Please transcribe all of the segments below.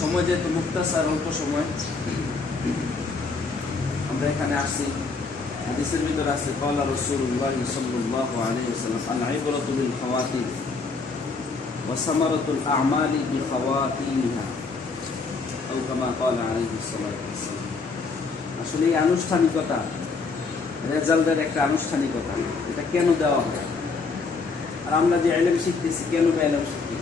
সময় যেহেতু মুক্তাসার অল্প সময় আমরা এখানে আসছি। হাদিসের ভিতরে আছে ক্বালা রাসূলুল্লাহ সাল্লাল্লাহু আলাইহি ওয়াসাল্লাম আল ইবরাতু বিল খাওয়াতিম ওয়া সামারাতুল আ'মালি বিখাওয়াতিমিহা আও কামা ক্বালা আলাইহি সাল্লাতু ওয়াসাল্লাম। আসলে এই আনুষ্ঠানিকতা, রেজাল্টের একটা আনুষ্ঠানিকতা, এটা কেন দেওয়া হয়? আর আমরা যে ইলম শিখতেছি, কেন ইলম শিখি?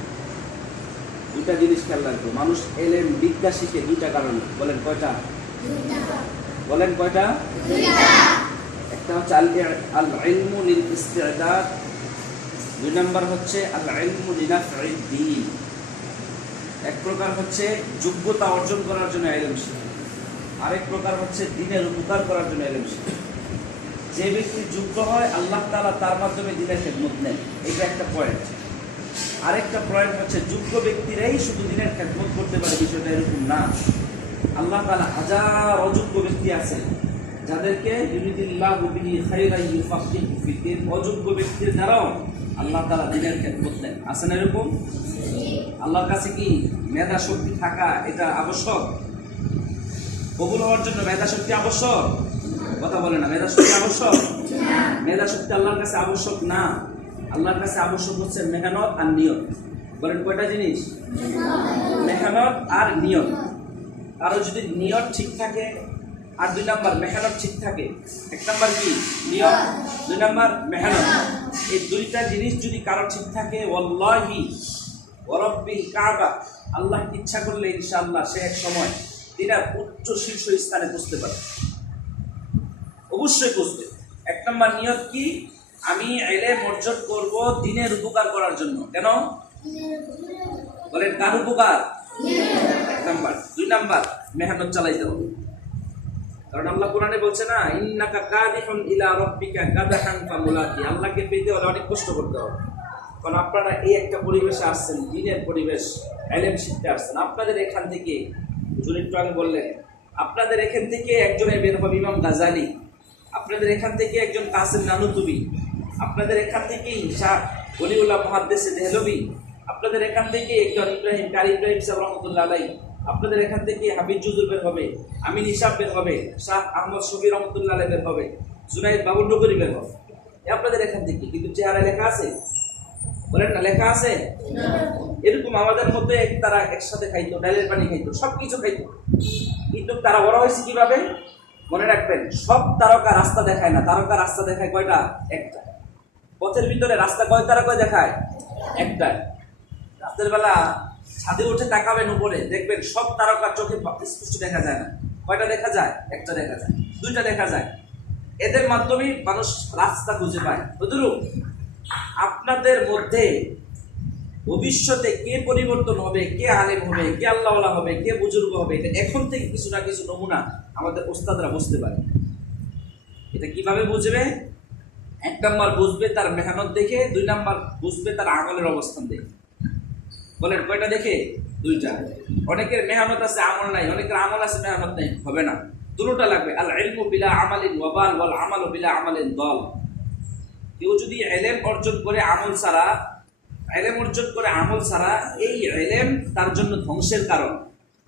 দুটা জিনিস খেয়াল রাখবো। মানুষ ইলম বিদ্যা শিখে দুইটা কারণে। বলেন কয়টা? বলেন কয়টা? একটা হচ্ছে আল ইলমু লিল ইস্তিদাদ, দুই নাম্বার হচ্ছে আল ইলমু লিনাফঈদ দ্বীন। এক প্রকার হচ্ছে যোগ্যতা অর্জন করার জন্য ইলম শিখে, আরেক প্রকার হচ্ছে দ্বীনের উপকার করার জন্য ইলম শিখে। যে ব্যক্তি যোগ্য হয়, আল্লাহ তাআলা তার মাধ্যমে দ্বীনের খেদমত নেন, এটা একটা পয়েন্ট। আরেকটা পয়েন্ট হচ্ছে যোগ্য ব্যক্তিরাই শুধু দ্বীনের খেদমত করতে পারে, বিষয়টা এরকম না। আল্লাহ তাআলা হাজার অযোগ্য ব্যক্তি আছে যাদেরকে ইউরিদুল্লাহু বিহি খায়রান ইউফাক্কিহু ফিদ্দীন, অযোগ্য ব্যক্তির দ্বারাও আল্লাহ তাআলা দ্বীনের খেদমত নেন। আছে না এরকম? আল্লাহর কাছে কি মেধা শক্তি থাকা এটা আবশ্যক? কবুল হওয়ার জন্য মেধা শক্তি আবশ্যক? কথা বলে না। মেধা শক্তি আবশ্যক? মেধা শক্তি আল্লাহর কাছে আবশ্যক না। আল্লাহর কাছে আবশ্যক হচ্ছে মেহনত আর নিয়ত। বলেন কয়টা জিনিস? মেহনত আর নিয়ত। কারো যদি নিয়ত ঠিক থাকে আর দুই নাম্বার মেহনত ঠিক থাকে, এক নাম্বার কি নিয়ত, দুই নাম্বার মেহনত, এই দুইটা জিনিস যদি কারো ঠিক থাকে, ওয়াল্লাহি ওয়া রাব্বিল কাবা, আল্লাহ ইচ্ছা করলে ইনশাআল্লাহ সে এক সময় দিনের উচ্চ শীর্ষ স্থানে পৌঁছতে পারে। অবশ্যই পৌঁছবে। এক নাম্বার নিয়ত কি? আমি ইলম অর্জন করব দ্বীনের উপকার করার জন্য। কেন? বলেন কার উপকার? এক নাম্বার। দুই নাম্বার মেহনত চালাইতে হবে। কারণ আল্লাহ কোরআনে বলছে না, ইন্নাকা কাদিহুন ইলা রাব্বিকা কাদহান ফামুলাকি, আল্লাহকে পেতে হলে অনেক কষ্ট করতে হবে। কারণ আপনারা এই একটা পরিবেশে আসছেন, দ্বীনের পরিবেশ, ইলম শিখতে আসছেন। আপনাদের এখান থেকে হুজুর একটু আগে বললেন, আপনাদের এখান থেকে একজনের বের হবে ইমাম গাজালি, আপনাদের এখান থেকে একজন কাসিম নানুতুবি, আপনাদের এখান থেকেই শাহ ওলিউল্লাহ মুহাদ্দিস দেহলভী, আপনাদের এখান থেকে একজন ইব্রাহিম কারি ইব্রাহিম সাহেব রহমতুল্লাহ আলাইহি, আপনাদের এখান থেকে হাবিব জুজুর বের হবে, আমিন হিসাব বের হবে, শাহ আহমদ শফি রহমতুল্লাহ আলাইহি বের হবে, জুনাইদ বাবুল নগরী বের হবে। আপনাদের এখান থেকে কিন্তু চেহারা লেখা আছে? বলেন না, লেখা আছে? এরকম আমাদের মধ্যে তারা একসাথে খাইতো, ডালের পানি খাইতো, সবকিছু খাইতো, কিন্তু তারা বড় হয়েছে কিভাবে? মনে রাখবেন, সব তারকা রাস্তা দেখায় না, তারকা রাস্তা দেখায় কয়টা? একটা। পথের ভিতরে রাস্তা কয় তারকা দেখায়? একটা। রাতের বেলা ছাদে উঠে তাকাবেন উপরে, দেখবেন সব তারকার চোখে স্পষ্ট দেখা যায় না। কয়টা দেখা যায়? একটা দেখা যায়, দুইটা দেখা যায়। এদের মাধ্যমে মানুষ রাস্তা খুঁজে পায়। তদ্রূপ আপনাদের মধ্যে ভবিষ্যতে কে পরিবর্তন হবে, কে আলেম হবে, কে আল্লাহওয়ালা হবে, কে বুজুর্গ হবে, এটা এখন থেকে কিছু না কিছু নমুনা আমাদের ওস্তাদরা বুঝতে পারে। এটা কিভাবে বুঝবে? এক নাম্বার বুঝবে তার মেহনত দেখে, দুই নাম্বার বুঝবে তার আমলের অবস্থান দেখে। বলেন কয়টা দেখে? দুইটা। অনেকের মেহনত আছে, আমল নাই, অনেকের আমল আছে, মেহনত নাই, হবে না। দুটোটা লাগবে। আল ইলমু বিলা আমালিন ওয়াবাল ওয়াল আমালু বিলা আমালিন দল। কেউ যদি ইলম অর্জন করে আমল ছাড়া, ইলম অর্জন করে আমল ছাড়া, এই ইলম তার জন্য ধ্বংসের কারণ।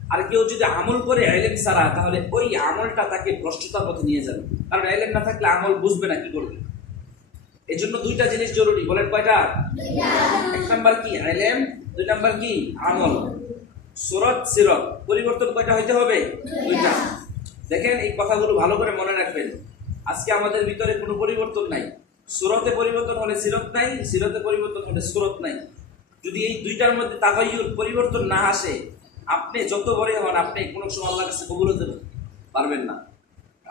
আর কেউ যদি আমল করে ইলম ছাড়া, তাহলে ওই আমলটা তাকে ভ্রষ্টতার পথে নিয়ে যাবে। কারণ ইলম না থাকলে আমল বুঝবে না কি করবে। এই জন্য দুইটা জিনিস জরুরি। বলেন কয়টা? এক নাম্বার কি? ইলম। দুই নাম্বার কি? আমল। সুরত সিরত, পরিবর্তন কয়টা হইতে হবে? দুইটা। দেখেন, এই কথাগুলো ভালো করে মনে রাখবেন। আজকে আমাদের ভিতরে কোনো পরিবর্তন নাই। সুরতে পরিবর্তন হলে সিরত নাই, সিরতে পরিবর্তন হলে সুরত নাই। যদি এই দুইটার মধ্যে তাগায়ুর, পরিবর্তন না আসে, আপনি যত বড় হন, আপনি কোনো সময় আল্লাহর কাছে কবুল হতে পারবেন না।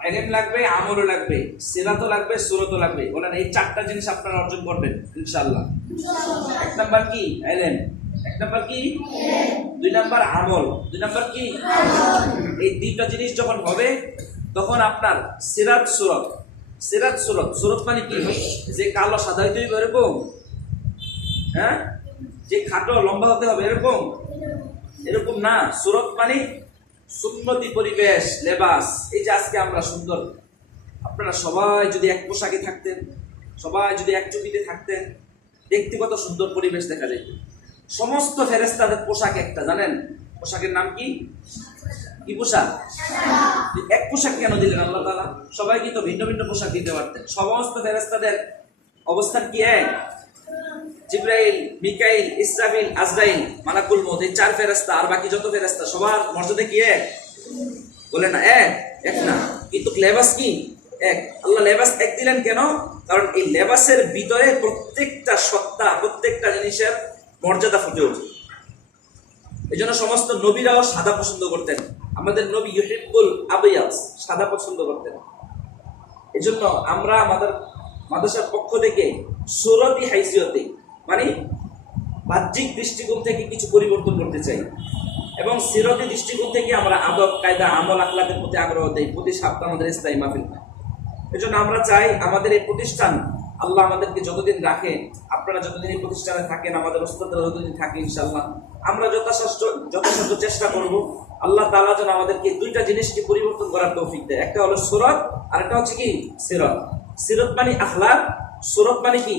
ইলম লাগবে, আমলও লাগবে, সিরাতও লাগবে, সুরতও লাগবে। বলেন এই চারটা জিনিস আপনারা অর্জন করবেন ইনশাআল্লাহ। এক নাম্বার কি? ইলম। এক নাম্বার কি? দুই নাম্বার আমল। দুই নাম্বার কি? এই দুইটা জিনিস যখন হবে, তখন আপনার সিরাত সুরত। সিরাত সুরত, সুরত মানে কি? যে কালো সাদা হইতে হবে এরকম, হ্যাঁ, যে খাটো লম্বা হতে হবে এরকম, এরকম না। সুরত মানে সুন্নতি পরিবেশ, লেবাস। এই যে আজকে আমরা সুন্দর, আপনারা সবাই যদি এক পোশাকে থাকতেন, সবাই যদি এক চুকিতে থাকতেন, ব্যক্তিগত সুন্দর পরিবেশ দেখা যেত। সমস্ত ফেরেশতাদের পোশাক একটা, জানেন? পোশাকের নাম কি? কি পোশাক? এক পোশাক কেন দিলেন আল্লাহ তাআলা? সবাইকে তো ভিন্ন ভিন্ন পোশাক দিতে পারতেন। সমস্ত ফেরেশতাদের অবস্থান কি এক? জিবরাইল, মিকাইল, ইসরাফিল, আজরাইল, মালাকুল মউত, এই 4 ফেরেশতা আর বাকি যত ফেরেশতা সবার মর্যাদা কি এক? বলে না এক? এক না, কিন্তু লেবাস কি এক? আল্লাহ লেবাস এক দিলেন কেন? কারণ এই লেবাসের ভিতরে প্রত্যেকটা সত্তা, প্রত্যেকটা জিনিসের মর্যাদা ফুটে ওঠে। এই জন্য সমস্ত নবীরাও সাদা পছন্দ করতেন। আমাদের নবী ইউহিব্বুল আবিয়াস, সাদা পছন্দ করতেন। এই জন্য আমরা আমাদের মাদ্রাসার পক্ষ থেকে সুরতি হাইসিয়তে মানে বাহ্যিক দৃষ্টিকোণ থেকে কিছু পরিবর্তন করতে চাই এবং সিরতি দৃষ্টিকোণ থেকে আমরা আদব কায়দা আমল আখলাকের প্রতি আগ্রহ দেই। প্রতি সপ্তাহে আমাদের ইসলামী মাহফিল হয়। এই জন্য আমরা চাই আমাদের এই প্রতিষ্ঠান, আল্লাহ আমাদেরকে যতদিন রাখে, আপনারা যতদিন এই প্রতিষ্ঠানে থাকেন, আমাদের ওস্তাদরা যতদিন থাকে, ইনশাআল্লাহ আমরা যথাসাধ্য চেষ্টা করব আল্লাহ তাআলা যেন আমাদেরকে দুইটা জিনিসকে পরিবর্তন করার তৌফিক দেয়। একটা হলো সুরত, আর একটা হচ্ছে কি সিরত। সিরত মানে আখলাক, সুরত মানে কি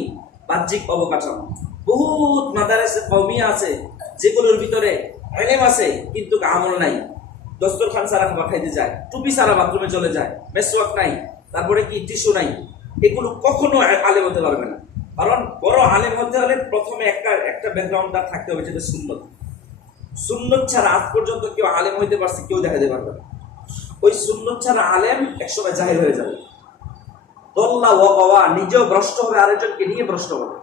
বাহ্যিক অবকাঠামো। বহুত মাদারেসে কওমিয়া আছে যেগুলোর ভিতরে ইলম আছে কিন্তু আমল নাই। দস্তরখান সারা খাবার খাইতে যায়, টুপি সারা বাথরুমে চলে যায়, মেসওয়াক নাই, তারপরে কি টিস্যু নাই। এগুলো কখনো আলেম হতে পারবে না। কারণ বড় আলেম হতে হলে প্রথমে একটা ব্যাকগ্রাউন্ড তার থাকতে হবে, যেটা সুন্নত। সুন্নত ছাড়া আজ পর্যন্ত কেউ আলেম হইতে পারছে কেউ দেখাতে পারবে না। ওই সুন্নত ছাড়া আলেম একসময় জাহিল হয়ে যাবে। দল্লা ওয়াকাওয়া, নিজেও ভ্রষ্ট হবে, আরেকজনকে নিয়ে ভ্রষ্ট হবে।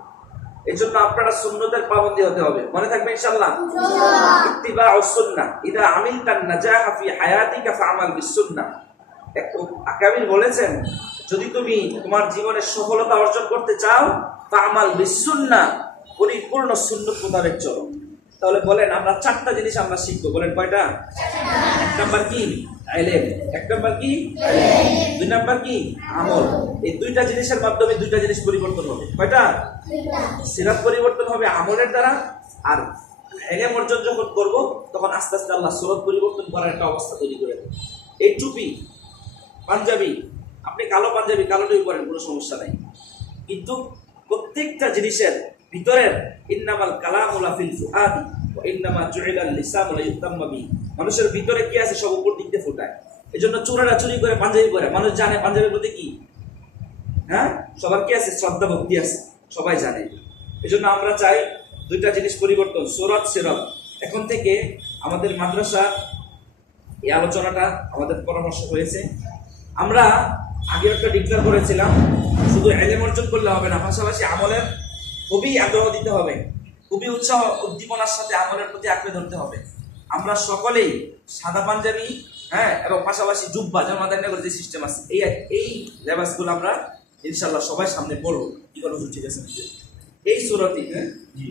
এই জন্য আপনারা সুন্নতের পাবন্দী হতে হবে। মনে থাকবে ইনশাআল্লাহ। ইত্তিবাউস সুন্নাহ, ইদা আমিলতান নাজাহা ফি হায়াতিকা ফাআমাল বিসুন্নাহ। এক আকাবির বলেছেন, যদি তুমি তোমার জীবনে সফলতা অর্জন করতে চাও, ফাআমাল বিসুন্নাহ, পরিপূর্ণ সুন্নাত মোতাবেক চলো। তাহলে বলেন আমরা 4টা জিনিস আমরা শিখবো। বলেন কয়টা? 1 নাম্বার কি? ইলম। 1 নাম্বার কি? ইলম। 2 নাম্বার কি? আমল। এই দুইটা জিনিসের মাধ্যমে দুইটা জিনিস পরিবর্তন হবে। কয়টা? সিরাত পরিবর্তন হবে আমলের দ্বারা, আর ইলম অর্জন যখন করব তখন আস্তে আস্তে আল্লাহ সুরত পরিবর্তন করার একটা অবস্থা তৈরি করে দেবে। এই টুপি, পাঞ্জাবি, আপনি কালো পাঞ্জাবি কালো টুপি পরেন, কোনো সমস্যা নাই, কিন্তু প্রত্যেকটা জিনিসের ভিতরের ইন্নামাল কালামুল ফিল ফুআদি ওয়া ইন্নামা জুইলাল লিসানু লিয়ুতাম্মা বিহি, মানুষের ভিতরে কি আছে সব উপর দিক দিয়ে ফোটায়। এজন্য চোরেরা চুরি করে পাঞ্জাবি পরে, মানুষ জানে পাঞ্জাবির প্রতি কি, হ্যাঁ, সবার কি আছে? শ্রদ্ধা ভক্তি আছে, সবাই জানে। এজন্য আমরা চাই দুইটা জিনিস পরিবর্তন, সুরত সিরত। এখন থেকে আমাদের মাদ্রাসা এই আলোচনাটা আমাদের পরামর্শ হয়েছে। আমরা আগে একটা ডিক্লেয়ার করেছিলাম, শুধু ইলম অর্জন করলে হবে না, পাশাপাশি আমলের খুবই আগ্রহ দিতে হবে, খুবই উৎসাহ উদ্দীপনার সাথে আমলের প্রতি আঁকড়ে ধরতে হবে। আমরা সকলেই সাদা পাঞ্জাবি, হ্যাঁ, এবং পাশাপাশি জুব্বা, যেমন আমাদের যে সিস্টেম আছে, এই লেবাসগুলো আমরা ইনশাআল্লাহ সবাই সামনে পড়বো। কি করবো? ঠিক আছে, এই সুরতি, হ্যাঁ জি।